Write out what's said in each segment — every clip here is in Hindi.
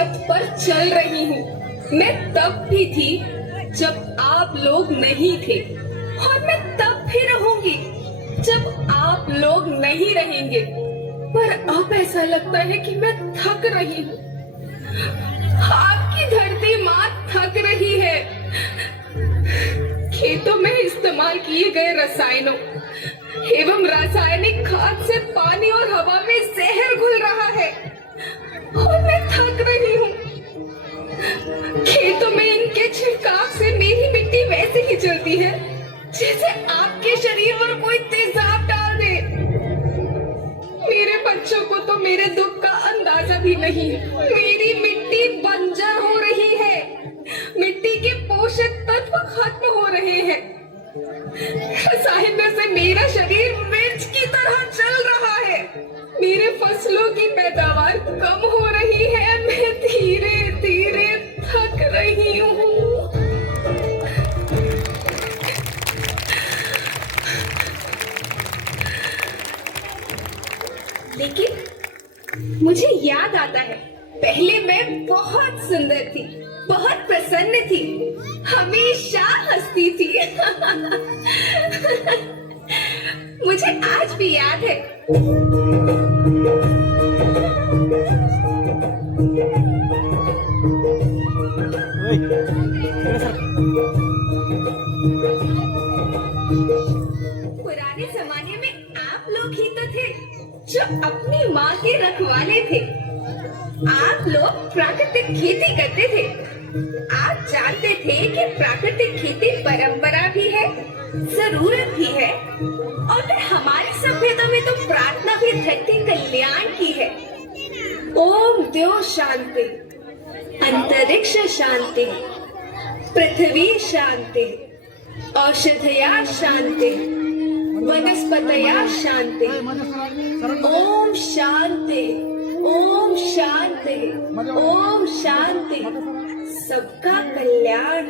पथ पर चल रही हूँ। मैं तब भी थी जब आप लोग नहीं थे, और मैं तब भी रहूंगी जब आप लोग नहीं रहेंगे। पर अब ऐसा लगता है कि मैं थक रही हूँ। आपकी धरती माँ थक रही है। खेतों में इस्तेमाल किए गए रसायनों एवं रासायनिक खाद से पानी और हवा में जहर घुल रहा है, और मैं थक रही हूँ। खेतों में इनके छिड़काव से मेरी मिट्टी वैसे ही चलती है जैसे आपके शरीर पर कोई तेजाब डाल दे। मेरे बच्चों को तो मेरे दुख का अंदाजा भी नहीं है। मेरी मिट्टी बंजर हो रही है, मिट्टी के पोषक तत्व खत्म हो रहे हैं। रसायनों से मेरा शरीर मिर्च की तरह जल रहा है। मेरे फसलों की पैदावार कम हो रही है। मैं धीरे धीरे थक रही हूँ। लेकिन मुझे याद आता है, पहले मैं बहुत सुंदर थी, बहुत प्रसन्न थी, हमेशा हंसती थी। मुझे आज भी याद है। पुराने जमाने में आप लोग ही तो थे जो अपनी माँ के रखवाले थे। आप लोग प्राकृतिक खेती करते थे। आप जानते थे कि प्राकृतिक खेती परंपरा भी है, जरूरत भी है, और फिर हमारी सभ्यता में तो प्रार्थना भी धरती कल्याण की है। ओम द्यो शांति, अंतरिक्ष शांति, पृथ्वी शांति, औषधया शांति, वनस्पतया शांति। ओम शांति, ओम शांति, ओम शांति। सबका कल्याण।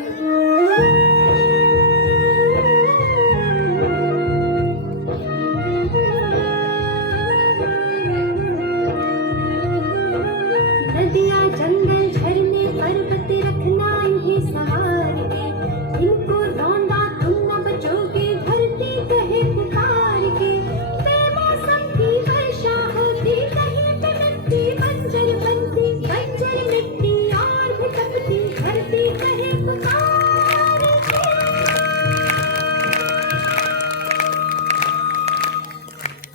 नदियाँ, जंगल, झरने, पर्वत रखना इन्हें सहार के। इनको रौंदा तुम न बचोगे, धरती कहे पुकार के। बेमौसम की वर्षा होती, कहीं पे मिट्टी बंजर बनती। बंजर मिट्टी और भी तपती, धरती कहे पुकार के।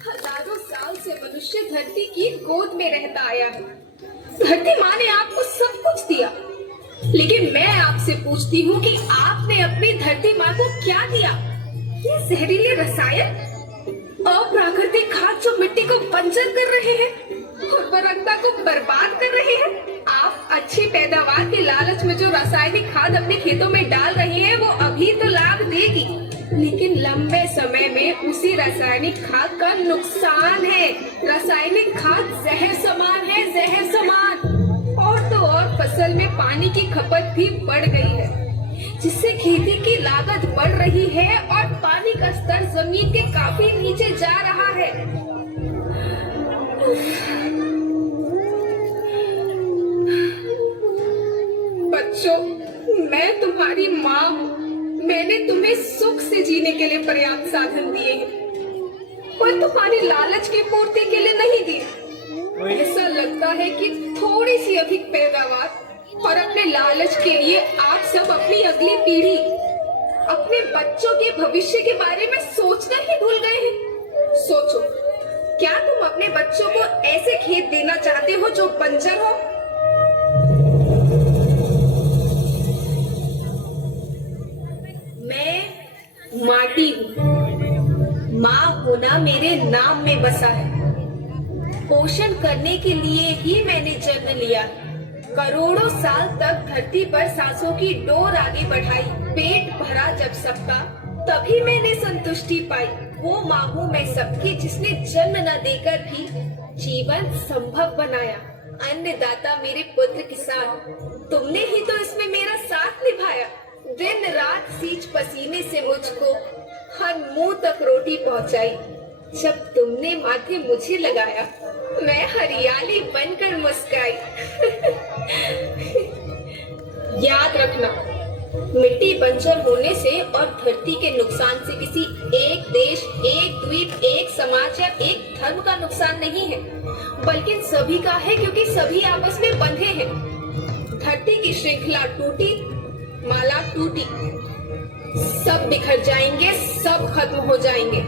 हजारों साल से मनुष्य धरती की गोद में रहता आया है। धरती माँ ने आपको सब कुछ दिया, लेकिन मैं आपसे पूछती हूँ कि आपने अपनी धरती माँ को क्या दिया? ये जहरीले रसायन, अप्राकृतिक खाद जो मिट्टी को बंजर कर रहे हैं, उर्वरकता को बर्बाद कर रहे हैं। आप अच्छी पैदावार के लालच में जो रासायनिक खाद अपने खेतों में डाल रहे हैं, वो अभी तो लाभ देगी, लेकिन लंबे समय में उसी रासायनिक खाद का नुकसान है। रासायनिक खाद जहर समान है, जहर समान। और तो और फसल में पानी की खपत भी बढ़ गई है, जिससे खेती की लागत बढ़ रही है और पानी का स्तर जमीन के काफी नीचे जा रहा है। बच्चों, मैं तुम्हारी माँ हूँ। मैंने तुम्हें सुख से जीने के लिए पर्याप्त साधन दिए हैं, पर तुम्हारी लालच की पूर्ति के लिए नहीं दिए। ऐसा लगता है कि थोड़ी सी अधिक पैदावार और अपने लालच के लिए आप सब अपनी अगली पीढ़ी, अपने बच्चों के भविष्य के बारे में सोचना ही भूल गए हैं। सोचो, क्या तुम अपने बच्चों को ऐसे खेत देना चाहते हो जो बंजर हो? मैं माटी हूँ। माँ होना मेरे नाम में बसा है। पोषण करने के लिए ही मैंने जन्म लिया। करोड़ों साल तक धरती पर सांसों की डोर आगे बढ़ाई। पेट भरा जब सबका, तभी मैंने संतुष्टि पाई। वो माँ हूँ मैं सबकी, जिसने जन्म न देकर भी जीवन संभव बनाया। अन्नदाता मेरे पुत्र किसान, तुमने ही तो इसमें मेरा साथ निभाया। दिन रात सींच पसीने से मुझको हर मुंह तक रोटी पहुंचाई। जब तुमने माथे मुझे लगाया, मैं हरियाली बनकर मुस्काई। याद रखना, मिट्टी बंजर होने से और धरती के नुकसान से किसी एक देश, एक द्वीप, एक समाज या एक धर्म का नुकसान नहीं है, बल्कि सभी का है, क्योंकि सभी आपस में बंधे हैं। धरती की श्रृंखला टूटी, माला टूटी, सब बिखर जाएंगे, सब खत्म हो जाएंगे।